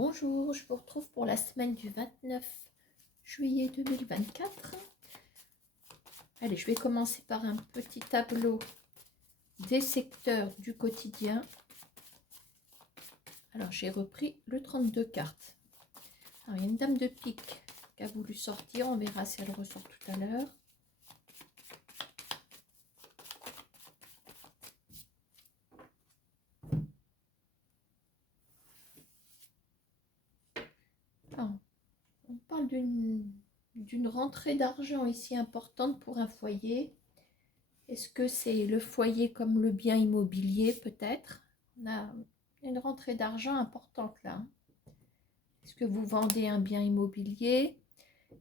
Bonjour, je vous retrouve pour la semaine du 29 juillet 2024. Allez, je vais commencer par un petit tableau des secteurs du quotidien. Alors, j'ai repris le 32 cartes. Alors, il y a une dame de pique qui a voulu sortir. On verra si elle ressort tout à l'heure. On parle d'une rentrée d'argent ici importante pour un foyer. Est-ce que c'est le foyer comme le bien immobilier peut-être? On a une rentrée d'argent importante là. Est-ce que vous vendez un bien immobilier?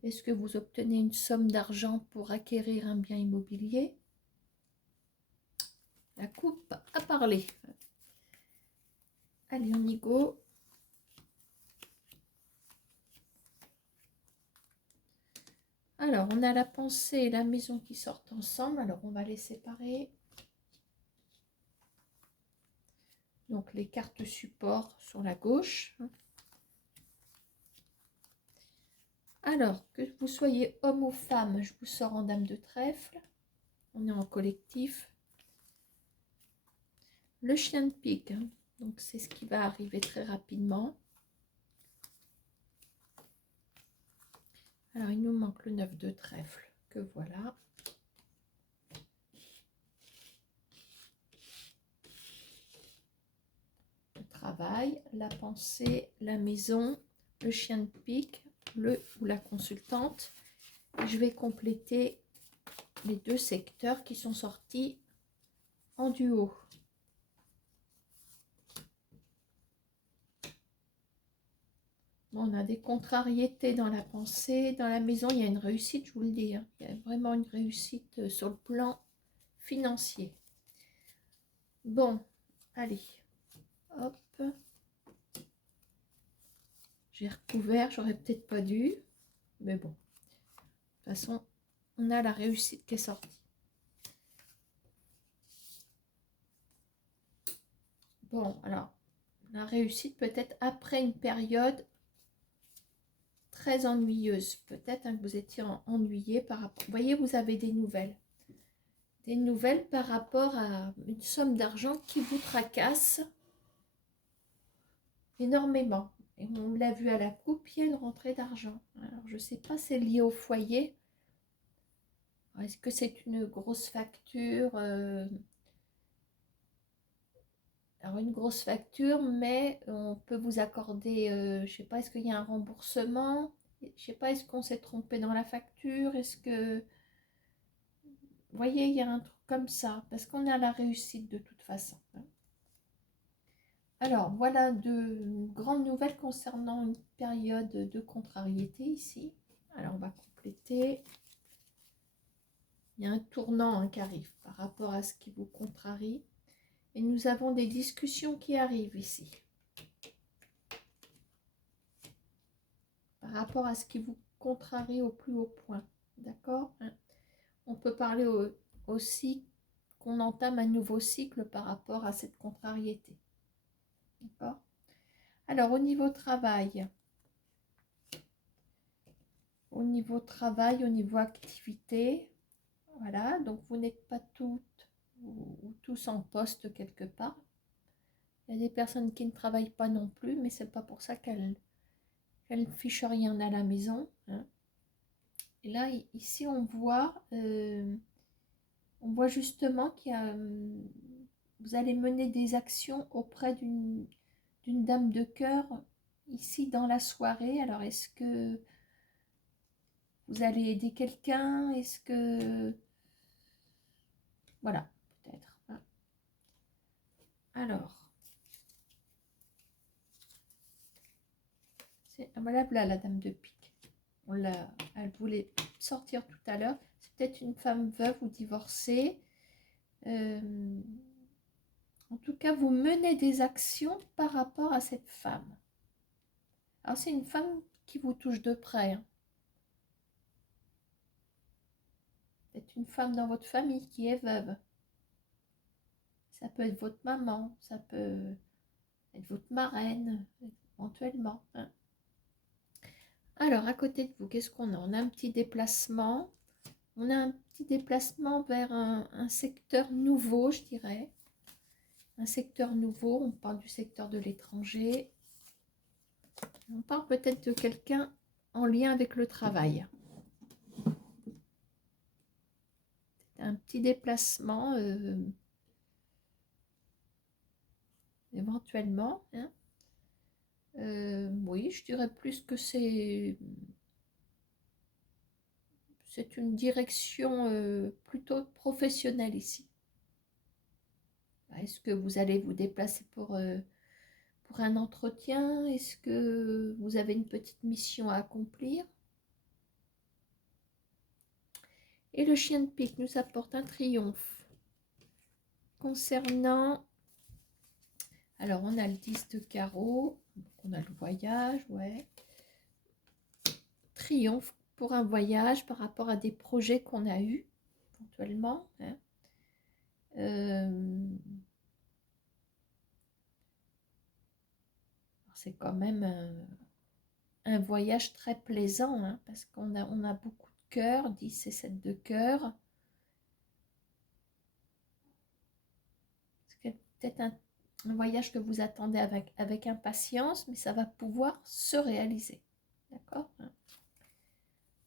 Est-ce que vous obtenez une somme d'argent pour acquérir un bien immobilier? La coupe a parlé. Allez, on y go. Alors, on a la pensée et la maison qui sortent ensemble. Alors, on va les séparer. Donc, les cartes support sur la gauche. Alors, que vous soyez homme ou femme, je vous sors en dame de trèfle. On est en collectif. Le chien de pique, donc c'est ce qui va arriver très rapidement. Alors, il nous manque le 9 de trèfle, que voilà. Le travail, la pensée, la maison, le chien de pique, le ou la consultante. Et je vais compléter les deux secteurs qui sont sortis en duo. On a des contrariétés dans la pensée. Dans la maison, il y a une réussite, je vous le dis. Il y a vraiment une réussite sur le plan financier. Bon, allez. Hop. J'ai recouvert, j'aurais peut-être pas dû. Mais bon. De toute façon, on a la réussite qui est sortie. Bon, alors, la réussite peut-être après une période très ennuyeuse. Peut-être que vous étiez ennuyé par rapport... Vous voyez, vous avez des nouvelles. Des nouvelles par rapport à une somme d'argent qui vous tracasse énormément. Et on l'a vu à la coupe, il y a une rentrée d'argent. Alors, je ne sais pas, c'est lié au foyer. Est-ce que c'est une grosse facture Alors, une grosse facture, mais on peut vous accorder, je ne sais pas, est-ce qu'il y a un remboursement? Je ne sais pas, est-ce qu'on s'est trompé dans la facture? Est-ce que... Vous voyez, il y a un truc comme ça, parce qu'on a la réussite de toute façon. Alors, voilà de grandes nouvelles concernant une période de contrariété ici. Alors, on va compléter. Il y a un tournant qui arrive par rapport à ce qui vous contrarie. Et nous avons des discussions qui arrivent ici. Par rapport à ce qui vous contrarie au plus haut point. D'accord? On peut parler aussi qu'on entame un nouveau cycle par rapport à cette contrariété. D'accord? Alors, au niveau travail, au niveau activité, voilà, donc vous n'êtes pas toutes ou tous en poste quelque part. Il y a des personnes qui ne travaillent pas non plus, mais c'est pas pour ça qu'elles ne fichent rien à la maison. Et là, ici, on voit justement qu'il y a, vous allez mener des actions auprès d'une dame de cœur ici dans la soirée. Alors, est-ce que vous allez aider quelqu'un? Est-ce que... Voilà, peut-être. Alors, voilà la dame de pique. Elle voulait sortir tout à l'heure. C'est peut-être une femme veuve ou divorcée. En tout cas, vous menez des actions par rapport à cette femme. Alors, c'est une femme qui vous touche de près. C'est une femme dans votre famille qui est veuve. Ça peut être votre maman, ça peut être votre marraine. éventuellement. Hein. Alors, à côté de vous, qu'est-ce qu'on a? On a un petit déplacement. On a un petit déplacement vers un secteur nouveau, je dirais. Un secteur nouveau, on parle du secteur de l'étranger. On parle peut-être de quelqu'un en lien avec le travail. Un petit déplacement, éventuellement. Hein. Oui, je dirais plus que c'est une direction plutôt professionnelle ici. Est-ce que vous allez vous déplacer pour un entretien? Est-ce que vous avez une petite mission à accomplir? Et le chien de pique nous apporte un triomphe. Concernant... Alors, on a le 10 de carreau. On a le voyage, ouais. Triomphe pour un voyage par rapport à des projets qu'on a eus, éventuellement. Hein. C'est quand même un voyage très plaisant, hein, parce qu'on a beaucoup de cœur, 10 et 7 de cœur. C'est peut-être un voyage que vous attendez avec impatience, mais ça va pouvoir se réaliser. D'accord?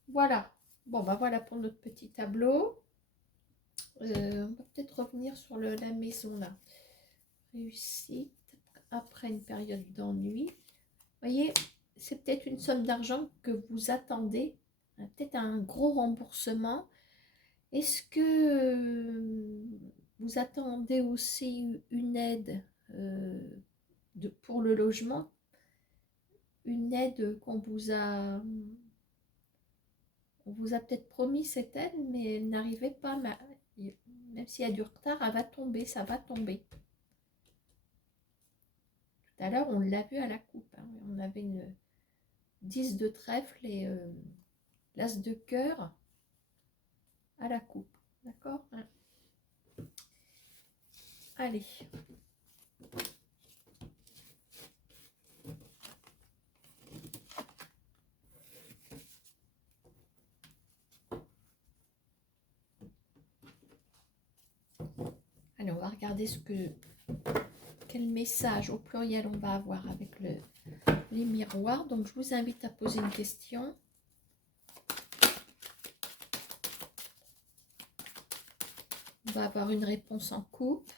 Voilà. Bon, ben voilà pour notre petit tableau. On va peut-être revenir sur la maison, là. Réussite, après une période d'ennui. Vous voyez, c'est peut-être une somme d'argent que vous attendez, hein, peut-être un gros remboursement. Est-ce que vous attendez aussi une aide pour le logement? Une aide qu'on vous a... On vous a peut-être promis cette aide, mais elle n'arrivait pas. Même s'il y a du retard, elle va tomber, ça va tomber. Tout à l'heure, on l'a vu à la coupe. Hein. On avait une 10 de trèfle et l'as de cœur à la coupe. D'accord? Hein. Allez. Allez, on va regarder quel message au pluriel on va avoir avec les miroirs. Donc, je vous invite à poser une question. On va avoir une réponse en coupe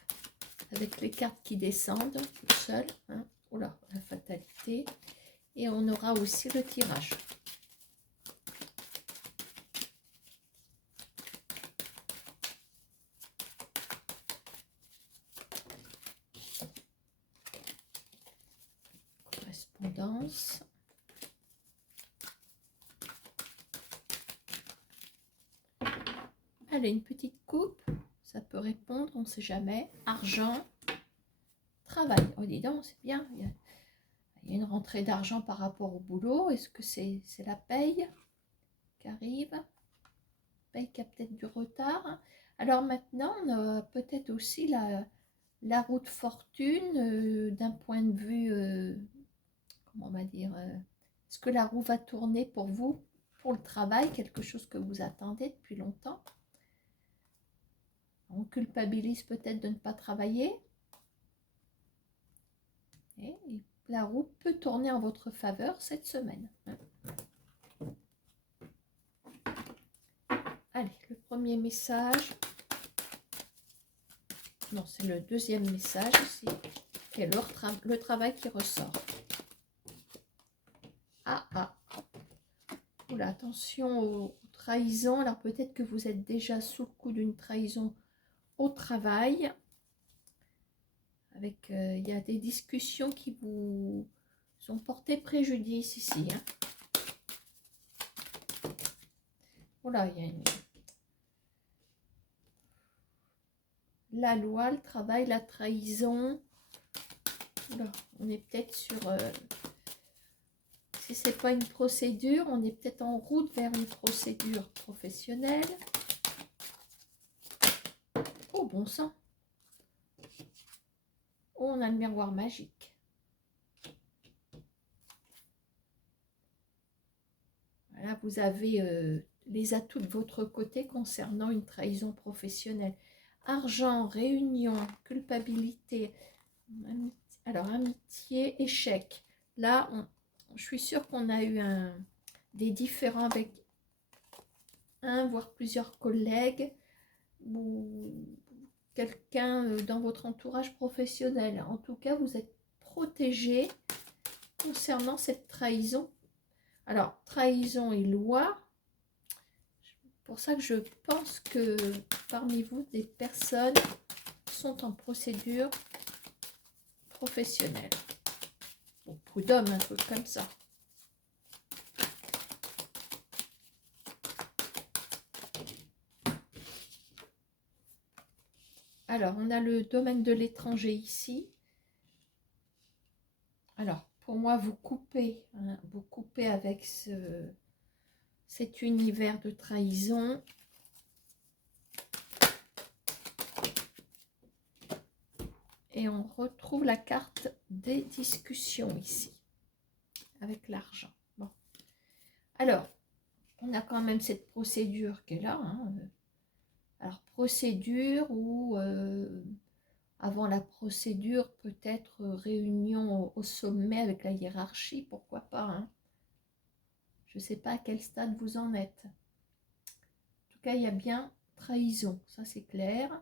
avec les cartes qui descendent toutes seules. Hein. Oula, la fatalité. Et on aura aussi le tirage. Correspondance. Allez, une petite coupe. Ça peut répondre, on ne sait jamais. Argent. Travail. Oh, dis donc, c'est bien. Il y a une rentrée d'argent par rapport au boulot. Est-ce que c'est la paye qui arrive? Paye qui a peut-être du retard. Alors maintenant, on a peut-être aussi la roue de fortune d'un point de vue, comment on va dire, est-ce que la roue va tourner pour vous, pour le travail, quelque chose que vous attendez depuis longtemps? On culpabilise peut-être de ne pas travailler. Et la roue peut tourner en votre faveur cette semaine. Allez, le premier message. Non, c'est le deuxième message ici. Et le travail qui ressort. Ah, ah. Oula, attention aux trahisons. Alors peut-être que vous êtes déjà sous le coup d'une trahison au travail. Avec, il y a des discussions qui vous ont porté préjudice ici. Hein. Voilà, il y a la loi, le travail, la trahison. Voilà, on est peut-être sur... si ce n'est pas une procédure, on est peut-être en route vers une procédure professionnelle. Oh, bon sang. Oh, on a le miroir magique. vous avez les atouts de votre côté concernant une trahison professionnelle. Argent, réunion, culpabilité, alors amitié, échec. Là, je suis sûre qu'on a eu des différends avec un, voire plusieurs collègues ou quelqu'un dans votre entourage professionnel. En tout cas, vous êtes protégé concernant cette trahison. Alors, trahison et loi, pour ça que je pense que parmi vous, des personnes sont en procédure professionnelle. Bon, prud'homme, un truc comme ça. Alors, on a le domaine de l'étranger ici. Alors, pour moi, vous coupez avec cet univers de trahison. Et on retrouve la carte des discussions ici, avec l'argent. Bon. Alors, on a quand même cette procédure qui est là. Hein. Alors, procédure ou avant la procédure, peut-être réunion au sommet avec la hiérarchie, pourquoi pas. Hein. Je ne sais pas à quel stade vous en êtes. En tout cas, il y a bien trahison, ça c'est clair.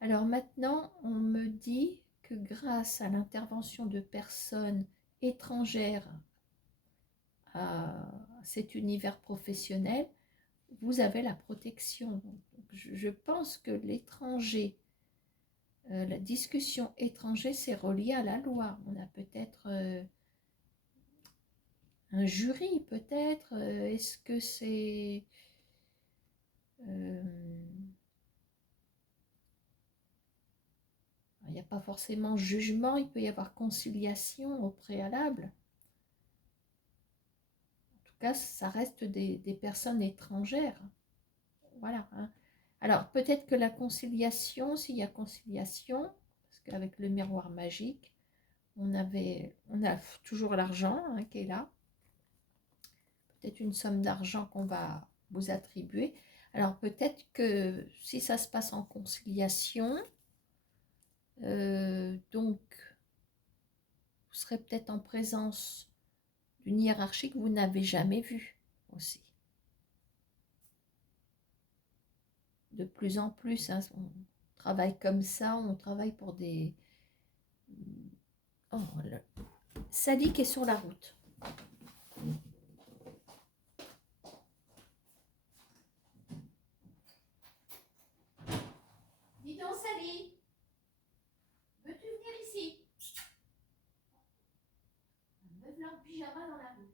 Alors maintenant, on me dit que grâce à l'intervention de personnes étrangères à cet univers professionnel, vous avez la protection. Donc, je pense que l'étranger, la discussion étranger, c'est relié à la loi. On a peut-être un jury, peut-être. Est-ce que c'est... il n'y a pas forcément jugement, il peut y avoir conciliation au préalable. En tout cas, ça reste des personnes étrangères. Voilà. Hein. Alors, peut-être que la conciliation, s'il y a conciliation, parce qu'avec le miroir magique, on a toujours l'argent hein, qui est là. Peut-être une somme d'argent qu'on va vous attribuer. Alors, peut-être que si ça se passe en conciliation, donc, vous serez peut-être en présence d'une hiérarchie que vous n'avez jamais vue aussi. De plus en plus, hein, on travaille comme ça, on travaille pour des... Oh, Sally qui est sur la route. Dis donc, Sally, veux-tu venir ici? Me voilà en pyjama dans la rue.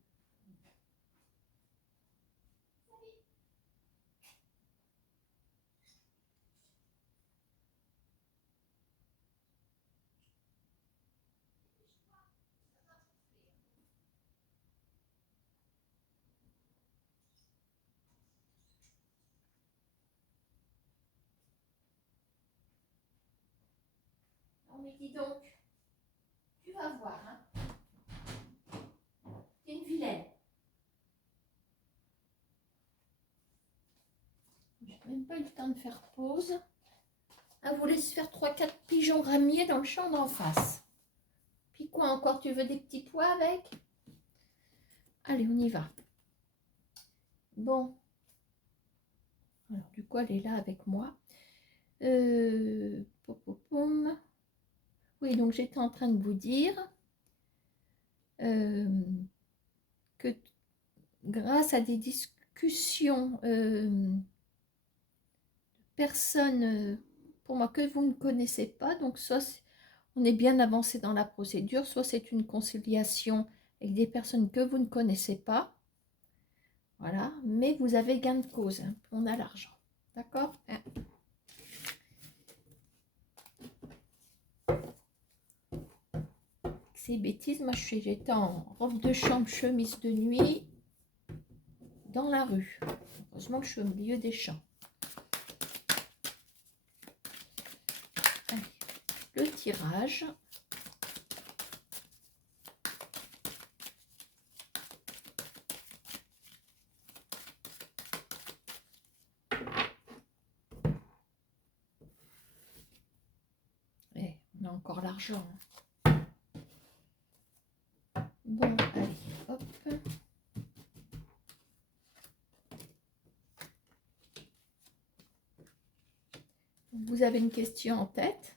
Non mais dis donc, tu vas voir, hein. T'es une vilaine. J'ai même pas eu le temps de faire pause. Ah, vous laissez faire 3-4 pigeons ramiers dans le champ d'en face. Puis quoi encore, tu veux des petits pois avec? Allez, on y va. Bon. Alors, du coup, elle est là avec moi. Oui, donc j'étais en train de vous dire que grâce à des discussions personnes, pour moi, que vous ne connaissez pas, donc soit on est bien avancé dans la procédure, soit c'est une conciliation avec des personnes que vous ne connaissez pas, voilà, mais vous avez gain de cause, hein, on a l'argent, d'accord hein. Ces bêtises, moi j'étais en robe de chambre, chemise de nuit, dans la rue, heureusement que je suis au milieu des champs. Allez, le tirage. encore l'argent. Bon, allez, hop. Vous avez une question en tête?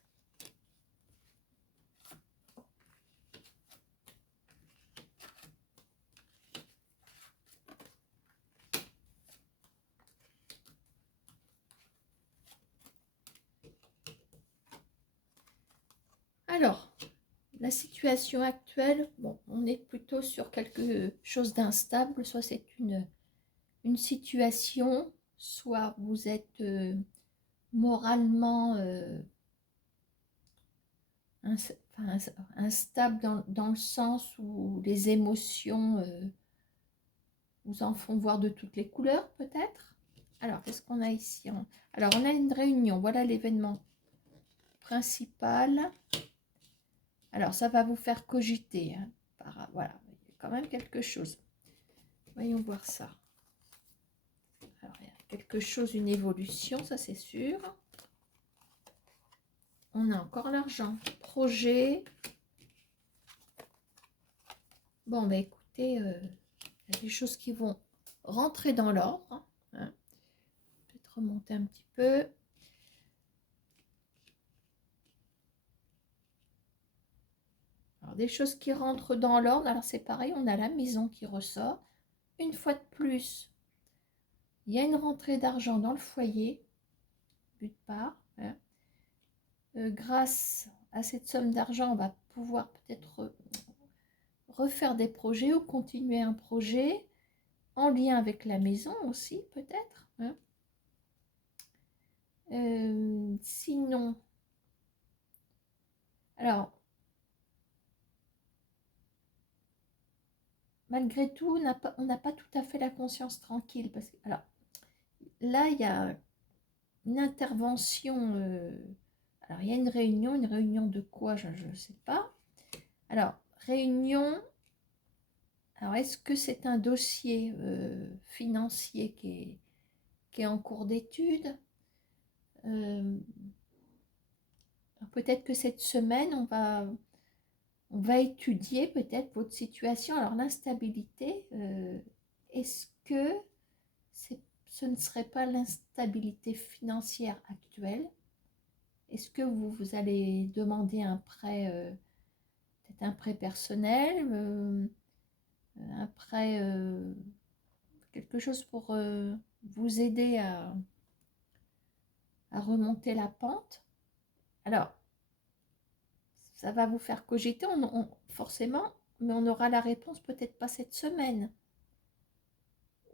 Alors, la situation actuelle, bon, on est plutôt sur quelque chose d'instable, soit c'est une situation, soit vous êtes moralement instable dans le sens où les émotions vous en font voir de toutes les couleurs, peut-être. Alors, qu'est-ce qu'on a ici? Alors, on a une réunion, voilà l'événement principal. Alors, ça va vous faire cogiter. Hein, voilà, il y a quand même quelque chose. Voyons voir ça. Alors, il y a quelque chose, une évolution, ça c'est sûr. On a encore l'argent. Projet. Bon, bah écoutez, il y a des choses qui vont rentrer dans l'ordre. Hein. Peut-être remonter un petit peu. Alors, des choses qui rentrent dans l'ordre. Alors, c'est pareil, on a la maison qui ressort. Une fois de plus, il y a une rentrée d'argent dans le foyer. But part. Hein. Grâce à cette somme d'argent, on va pouvoir peut-être refaire des projets ou continuer un projet en lien avec la maison aussi, peut-être. Hein. Sinon, alors, malgré tout, on n'a pas tout à fait la conscience tranquille. Parce que, alors, là, il y a une intervention. Alors, il y a une réunion de quoi, je ne sais pas. Alors, réunion. Alors, est-ce que c'est un dossier financier qui est en cours d'étude? Peut-être que cette semaine, on va étudier peut-être votre situation. Alors, l'instabilité, est-ce que ce ne serait pas l'instabilité financière actuelle? Est-ce que vous allez demander un prêt, peut-être un prêt personnel, un prêt, quelque chose pour vous aider à remonter la pente? Alors, ça va vous faire cogiter, forcément, mais on aura la réponse peut-être pas cette semaine.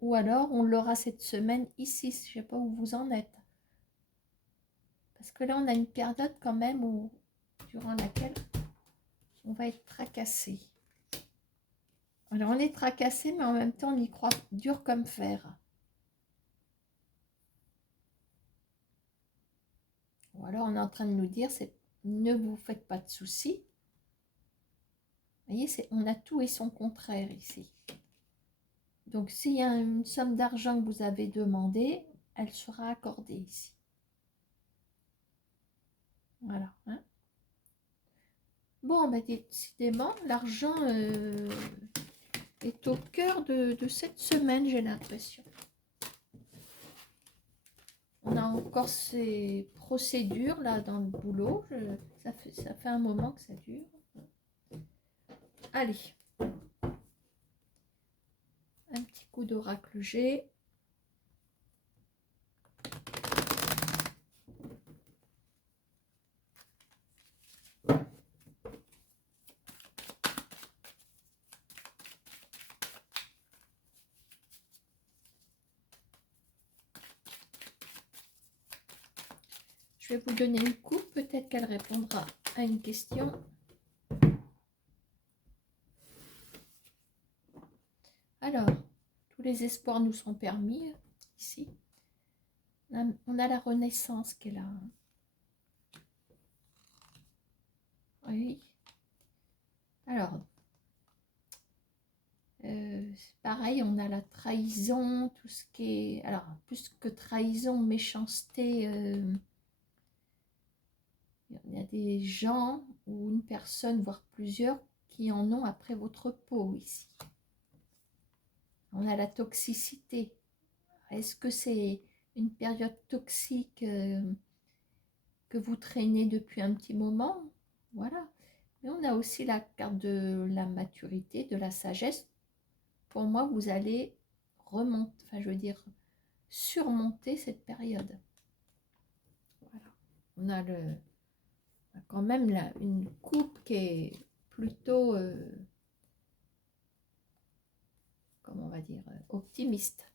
Ou alors, on l'aura cette semaine ici, je ne sais pas où vous en êtes. Parce que là, on a une période quand même durant laquelle on va être tracassé. Alors, on est tracassé, mais en même temps, on y croit dur comme fer. Ou alors, on est en train de nous dire, ne vous faites pas de soucis. Vous voyez, on a tout et son contraire ici. Donc, s'il y a une somme d'argent que vous avez demandée, elle sera accordée ici. Voilà. Hein. Bon, ben, décidément, l'argent est au cœur de cette semaine, j'ai l'impression. On a encore ces procédures là dans le boulot. Ça fait un moment que ça dure. Allez. Un petit coup d'oracle G. Je vais vous donner une coupe, peut-être qu'elle répondra à une question. Alors, tous les espoirs nous sont permis ici. On a la Renaissance qui est là. Oui. Alors, pareil, on a la trahison, tout ce qui est... Alors, plus que trahison, méchanceté... il y a des gens ou une personne, voire plusieurs, qui en ont après votre peau ici. On a la toxicité. Est-ce que c'est une période toxique que vous traînez depuis un petit moment? Voilà. Mais on a aussi la carte de la maturité, de la sagesse. Pour moi, vous allez remonter, enfin je veux dire, surmonter cette période. Voilà. On a quand même là une coupe qui est plutôt, comment on va dire, optimiste.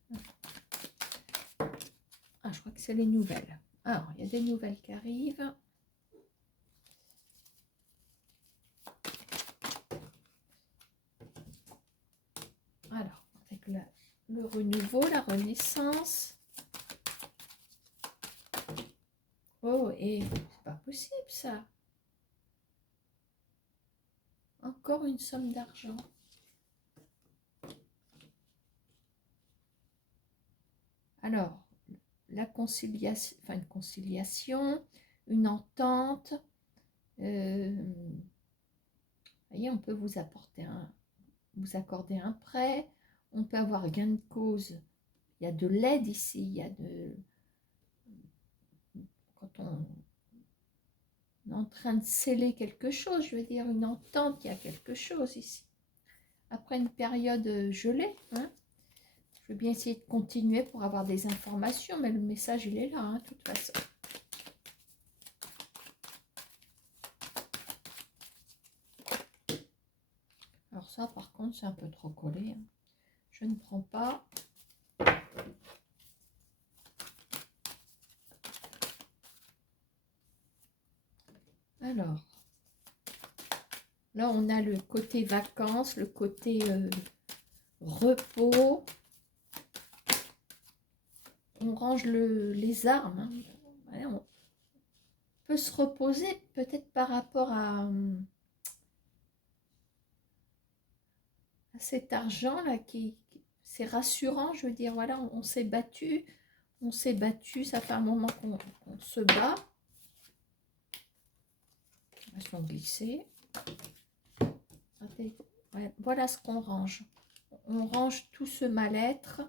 Ah, je crois que c'est les nouvelles. Alors, il y a des nouvelles qui arrivent. Alors, avec le renouveau, la renaissance. Oh, et c'est pas possible ça. Encore une somme d'argent. Alors, la conciliation, enfin une conciliation, une entente. Vous voyez, on peut vous apporter vous accorder un prêt. On peut avoir gain de cause. Il y a de l'aide ici. Il y a quand on est en train de sceller quelque chose, je veux dire une entente, il y a quelque chose ici. Après une période gelée, hein, je veux bien essayer de continuer pour avoir des informations, mais le message, il est là, hein, de toute façon. Alors ça, par contre, c'est un peu trop collé. Hein. Je ne prends pas. Alors, là, on a le côté vacances, le côté repos. On range les armes. Hein. Ouais, on peut se reposer peut-être par rapport à cet argent-là c'est rassurant. Je veux dire, voilà, on s'est battu. On s'est battu. Ça fait un moment qu'on se bat. On va se glisser. Ouais, voilà ce qu'on range. On range tout ce mal-être.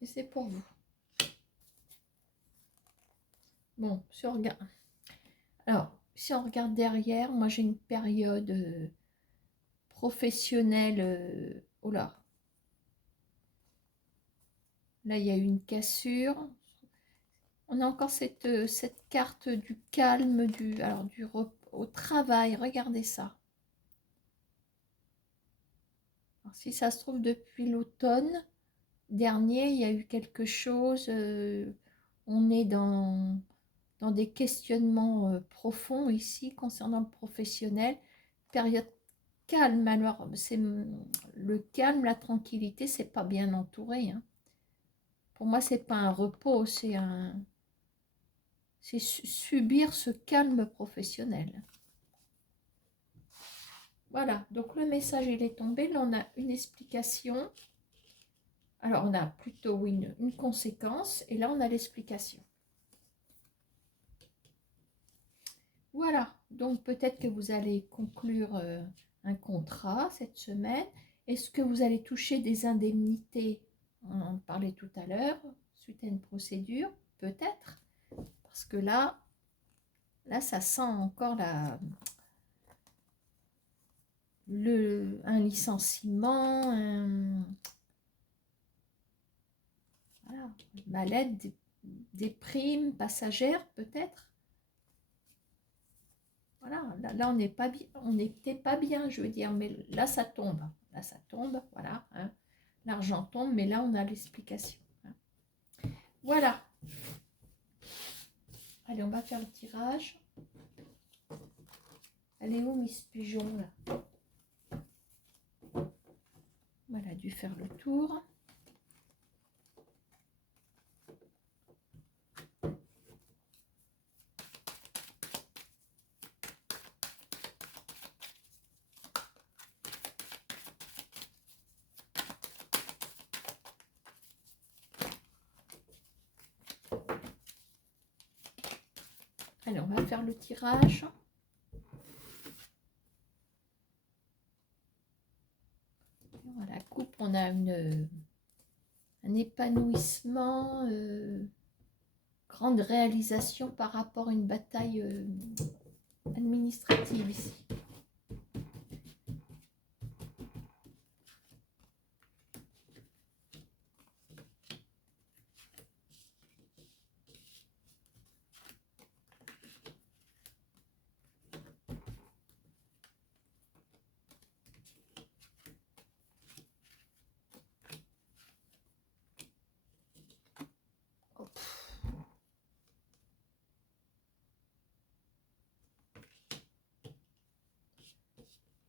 Et c'est pour vous. Bon, si on regarde... Alors, si on regarde derrière, moi j'ai une période professionnelle. Oh là. Là, il y a eu une cassure. On a encore cette carte du calme, du repos au travail. Regardez ça. Alors, si ça se trouve, depuis l'automne dernier, il y a eu quelque chose. On est dans des questionnements profonds ici concernant le professionnel. Période calme. Alors, c'est le calme, la tranquillité, c'est pas bien entouré. Hein. Pour moi, c'est pas un repos, c'est subir ce calme professionnel. Voilà, donc le message il est tombé. Là, on a une explication. Alors, on a plutôt une conséquence. Et là, on a l'explication. Voilà, donc peut-être que vous allez conclure un contrat cette semaine. Est-ce que vous allez toucher des indemnités? On en parlait tout à l'heure, suite à une procédure, peut-être. Parce que là, ça sent encore un licenciement, voilà, mal-être, des primes passagères peut-être. Voilà, là on n'est pas bien, on n'était pas bien, je veux dire, mais là ça tombe, voilà, hein. L'argent tombe, mais là on a l'explication. Hein. Voilà. Allez, on va faire le tirage. Elle est où Miss Pigeon là? Voilà, dû faire le tour. Allez, on va faire le tirage. Dans la coupe, on a un épanouissement, grande réalisation par rapport à une bataille administrative ici.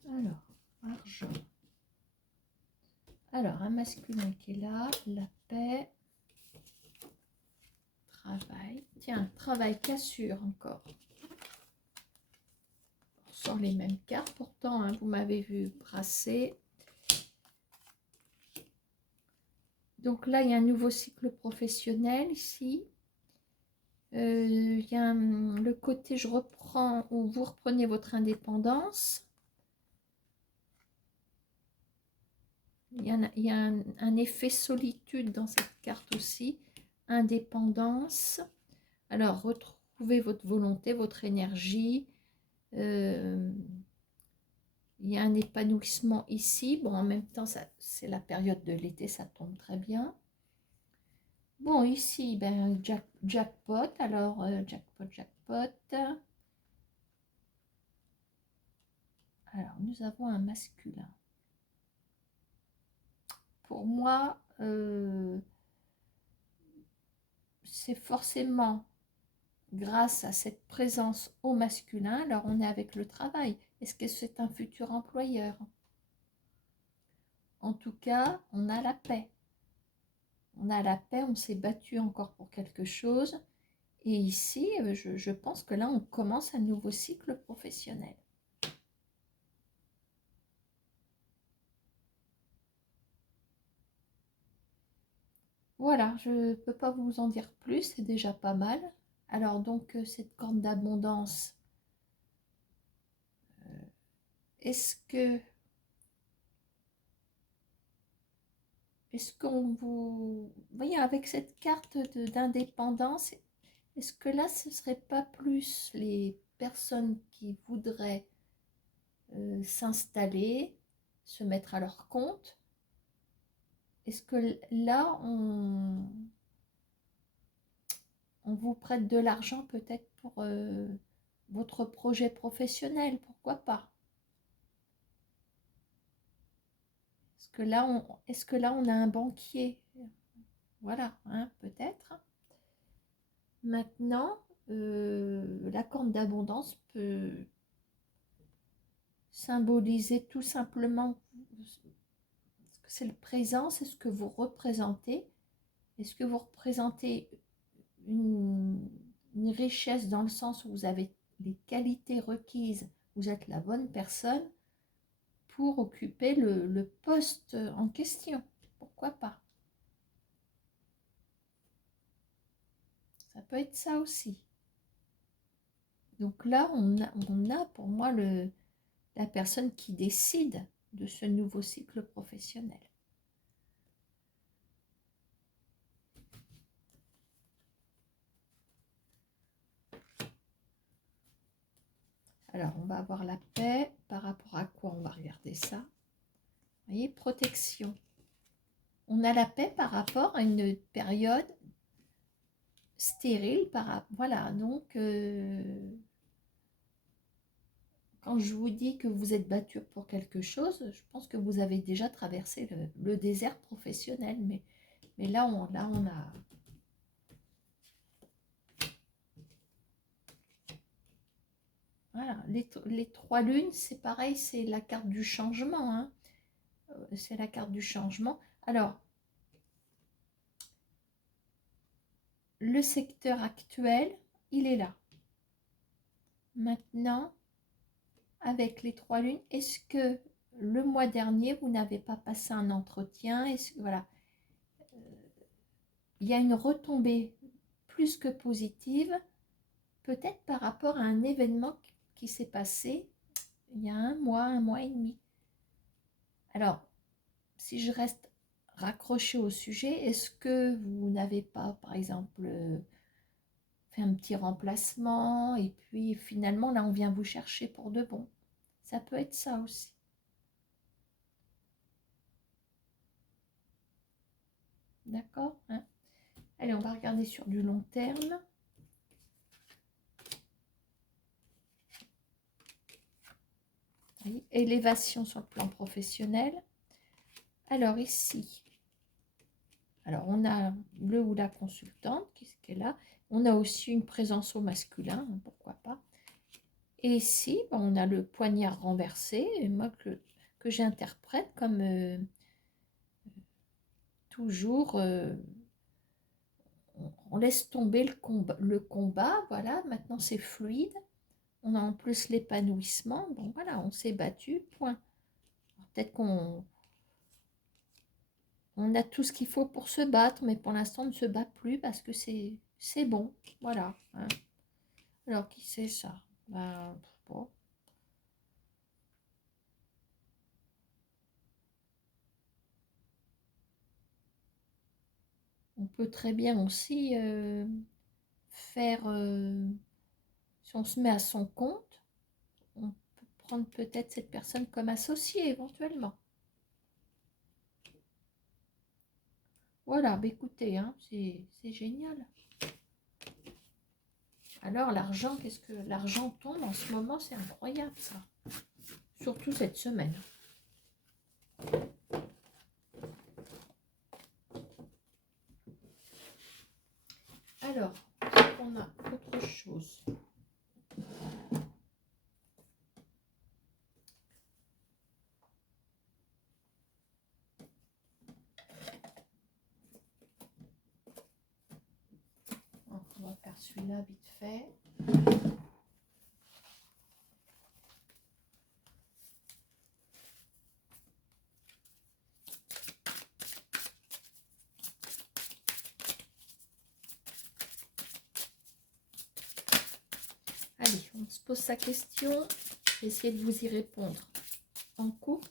Alors, argent. Alors, un masculin qui est là, la paix, travail. Tiens, travail, cassure encore. On sort les mêmes cartes, pourtant, hein, vous m'avez vu brasser. Donc là, il y a un nouveau cycle professionnel ici. Il y a le côté je reprends, où vous reprenez votre indépendance. Il y a un effet solitude dans cette carte aussi. Indépendance. Alors, retrouvez votre volonté, votre énergie. Il y a un épanouissement ici. Bon, en même temps, c'est la période de l'été, ça tombe très bien. Bon, ici, ben, jackpot. Alors, jackpot. Alors, nous avons un masculin. Pour moi, c'est forcément grâce à cette présence au masculin. Alors, on est avec le travail. Est-ce que c'est un futur employeur? En tout cas, on a la paix. On a la paix, on s'est battu encore pour quelque chose. Et ici, je pense que là, on commence un nouveau cycle professionnel. Voilà, je ne peux pas vous en dire plus, c'est déjà pas mal. Alors donc, cette corne d'abondance, est-ce qu'on vous... voyez, avec cette carte d'indépendance, est-ce que là, ce ne serait pas plus les personnes qui voudraient s'installer, se mettre à leur compte? Est-ce que là, on vous prête de l'argent peut-être pour votre projet professionnel? Pourquoi pas? Est-ce que là, on a un banquier? Voilà, hein, peut-être. Maintenant, la corne d'abondance peut symboliser tout simplement ce que c'est le présent, c'est ce que vous représentez. Est-ce que vous représentez une richesse dans le sens où vous avez les qualités requises, vous êtes la bonne personne pour occuper le poste en question? Pourquoi pas? Ça peut être ça aussi. Donc là, on a pour moi la personne qui décide de ce nouveau cycle professionnel. Alors, on va avoir la paix. Par rapport à quoi on va regarder ça? Vous voyez, protection. On a la paix par rapport à une période stérile. Voilà, donc, quand je vous dis que vous êtes battu pour quelque chose, je pense que vous avez déjà traversé le désert professionnel. Mais là, on a... Voilà, les trois lunes, c'est pareil, c'est la carte du changement. Hein. C'est la carte du changement. Alors, le secteur actuel, il est là. Maintenant, avec les trois lunes, est-ce que le mois dernier, vous n'avez pas passé un entretien? Voilà, il y a une retombée plus que positive. peut-être par rapport à un événement qui s'est passé il y a un mois et demi. Alors, si je reste raccrochée au sujet, est-ce que vous n'avez pas, par exemple, fait un petit remplacement et puis finalement, là, on vient vous chercher pour de bon? Ça peut être ça aussi. D'accord, hein? Allez, on va regarder sur du long terme. Oui, élévation sur le plan professionnel. Alors ici, alors on a le ou la consultante qui est là. On a aussi une présence au masculin, hein, pourquoi pas. Et ici, on a le poignard renversé, et moi que j'interprète comme toujours, on laisse tomber le combat, voilà, maintenant c'est fluide. On a en plus l'épanouissement, bon voilà, on s'est battu, point. Peut-être qu'on a tout ce qu'il faut pour se battre, mais pour l'instant on ne se bat plus parce que c'est bon, voilà, hein. Alors qui c'est ça? Ben, bon. On peut très bien aussi faire, si on se met à son compte, on peut prendre peut-être cette personne comme associée éventuellement. Voilà, bah écoutez, hein, c'est génial. Alors l'argent, qu'est-ce que l'argent tombe en ce moment? C'est incroyable ça. Surtout cette semaine. Alors, on a autre chose. Donc, on va faire celui-là vite fait. Allez, on se pose sa question. Je vais essayer de vous y répondre en coupe.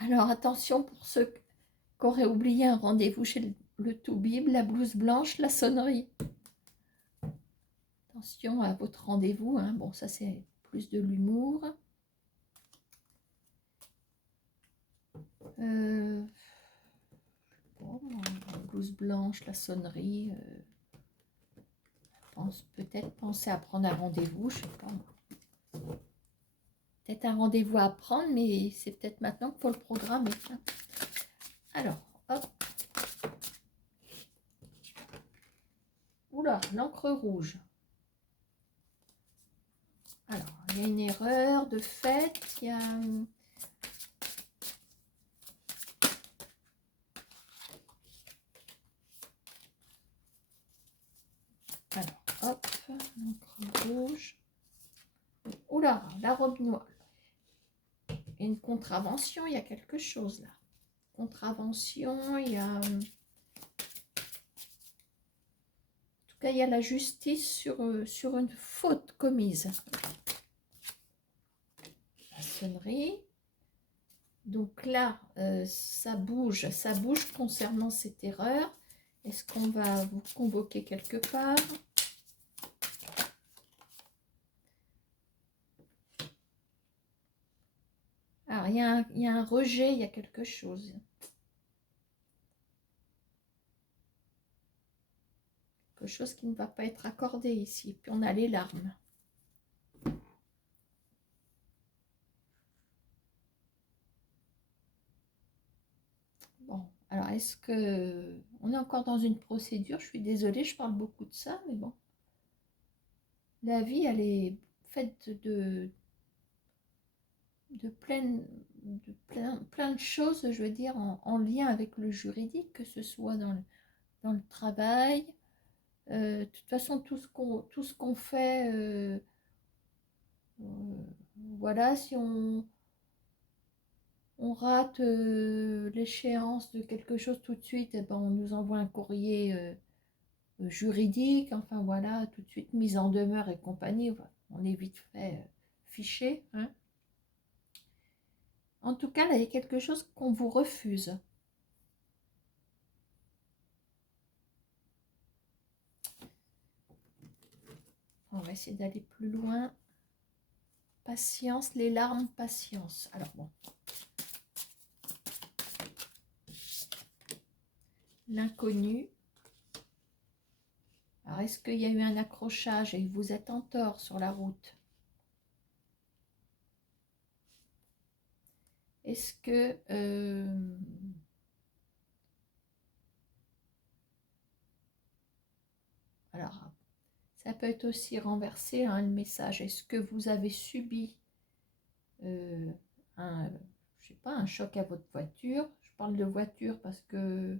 Alors attention pour ceux qui auraient oublié un rendez-vous chez le Toubib, la blouse blanche, la sonnerie. Attention à votre rendez-vous, hein. Bon, ça c'est plus de l'humour. Bon, la blouse blanche, la sonnerie. Peut-être penser à prendre un rendez-vous, je sais pas. Peut-être un rendez-vous à prendre, mais c'est peut-être maintenant qu'il faut le programmer. Hein. Alors, hop. Oula, l'encre rouge. Alors, il y a une erreur de fait. Il y a... Alors, hop, l'encre rouge. Oula, la robe noire. Une contravention, il y a quelque chose là. Contravention, il y a... En tout cas, il y a la justice sur une faute commise. La sonnerie. Donc là, ça bouge concernant cette erreur. Est-ce qu'on va vous convoquer quelque part? Alors, il y a un rejet, il y a quelque chose. Quelque chose qui ne va pas être accordé ici. Puis on a les larmes. Bon, alors est-ce que... On est encore dans une procédure, je suis désolée, je parle beaucoup de ça, mais bon. La vie, elle est faite de pleines plein de choses, je veux dire, en lien avec le juridique, que ce soit dans le travail. De toute façon, tout ce qu'on fait, voilà, si on rate l'échéance de quelque chose tout de suite, eh ben, on nous envoie un courrier juridique, enfin voilà, tout de suite mise en demeure et compagnie, voilà. On est vite fait fiché, hein. En tout cas, là, il y a quelque chose qu'on vous refuse. On va essayer d'aller plus loin. Patience, les larmes, patience. Alors bon. L'inconnu. Alors, est-ce qu'il y a eu un accrochage et vous êtes en tort sur la route? Est-ce que... alors, ça peut être aussi renversé, hein, le message. Est-ce que vous avez subi je sais pas, un choc à votre voiture? Je parle de voiture parce que,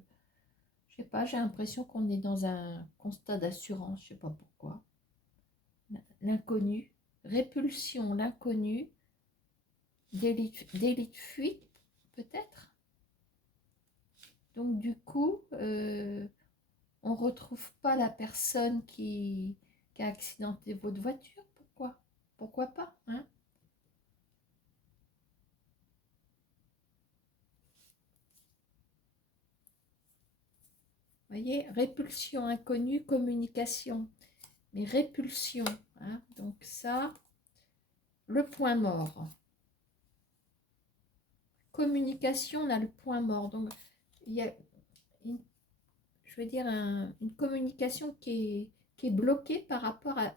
je sais pas, j'ai l'impression qu'on est dans un constat d'assurance, je sais pas pourquoi. L'inconnu, répulsion, l'inconnu, délit de fuite, peut-être. Donc du coup, on ne retrouve pas la personne qui a accidenté votre voiture. Pourquoi? Pourquoi pas, hein? Vous voyez, répulsion, inconnue, communication. Mais répulsion, hein? Donc ça, le point mort. Communication, on a le point mort. Donc il y a, je veux dire, une communication qui est bloquée par rapport à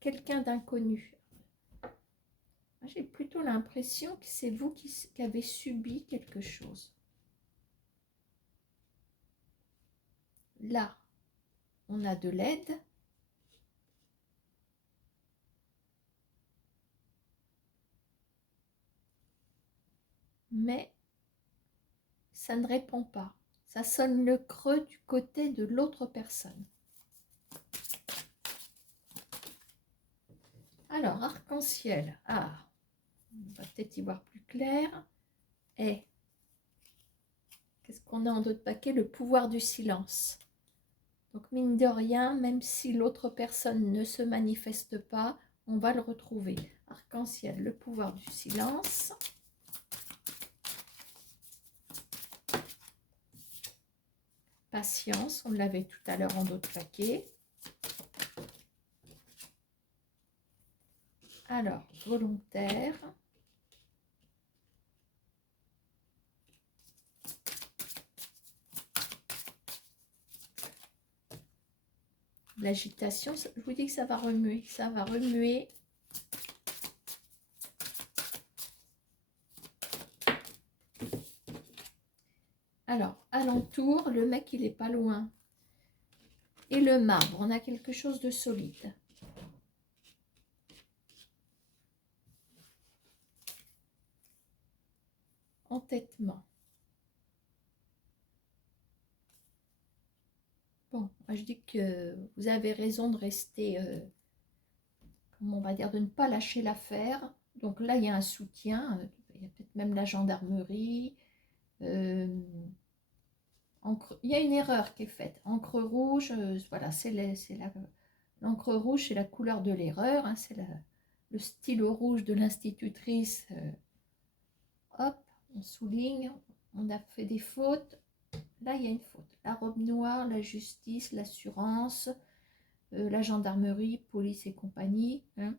quelqu'un d'inconnu. J'ai plutôt l'impression que c'est vous qui avez subi quelque chose. Là, on a de l'aide. Mais ça ne répond pas. Ça sonne le creux du côté de l'autre personne. Alors, arc-en-ciel. Ah, on va peut-être y voir plus clair. Et qu'est-ce qu'on a en d'autres paquets? Le pouvoir du silence. Donc, mine de rien, même si l'autre personne ne se manifeste pas, on va le retrouver. Arc-en-ciel, le pouvoir du silence. Patience, on l'avait tout à l'heure en d'autres paquets. Alors, volontaire. L'agitation, je vous dis que ça va remuer. Ça va remuer. Alors, alentour, le mec, il est pas loin. Et le marbre, on a quelque chose de solide. Entêtement. Bon, moi je dis que vous avez raison de rester, comment on va dire, de ne pas lâcher l'affaire. Donc là, il y a un soutien, il y a peut-être même la gendarmerie. Il y a une erreur qui est faite. Encre rouge, voilà, l'encre rouge, c'est la couleur de l'erreur, hein, c'est le stylo rouge de l'institutrice. Hop, on souligne, on a fait des fautes. Là, il y a une faute. La robe noire, la justice, l'assurance, la gendarmerie, police et compagnie. Hein.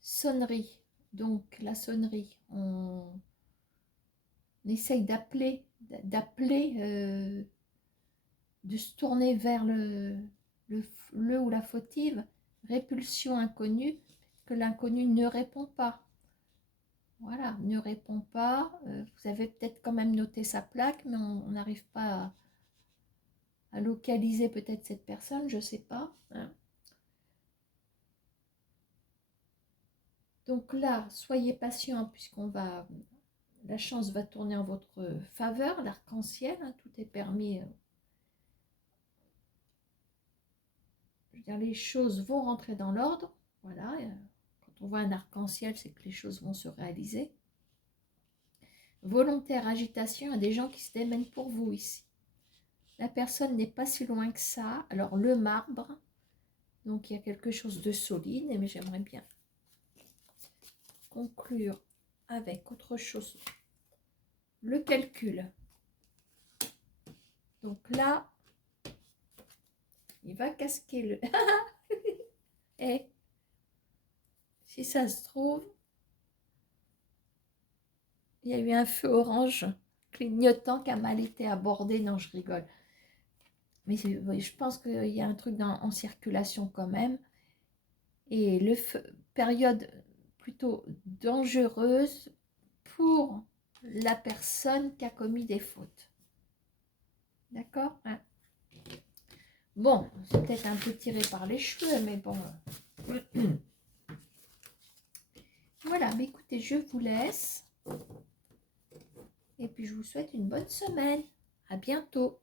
Sonnerie. Donc, la sonnerie, on essaye d'appeler, de se tourner vers le ou la fautive. Répulsion inconnue, que l'inconnu ne répond pas. Voilà, ne répond pas. Vous avez peut-être quand même noté sa plaque, mais on n'arrive pas à localiser peut-être cette personne, je ne sais pas. Hein. Donc là, soyez patient puisqu'on va, la chance va tourner en votre faveur, l'arc-en-ciel, hein, tout est permis. Je veux dire, les choses vont rentrer dans l'ordre. Voilà, quand on voit un arc-en-ciel, c'est que les choses vont se réaliser. Volontaire, agitation, il y a des gens qui se démènent pour vous ici. La personne n'est pas si loin que ça. Alors, le marbre, donc il y a quelque chose de solide, mais j'aimerais bien conclure avec autre chose. Le calcul. Donc là, il va casquer le... Et si ça se trouve, il y a eu un feu orange clignotant qui a mal été abordé. Non, je rigole. Mais je pense qu'il y a un truc en circulation quand même. Et le feu, période plutôt dangereuse pour la personne qui a commis des fautes. D'accord, hein? Bon, c'est peut-être un peu tiré par les cheveux, mais bon. Voilà, mais écoutez, je vous laisse. Et puis, je vous souhaite une bonne semaine. À bientôt.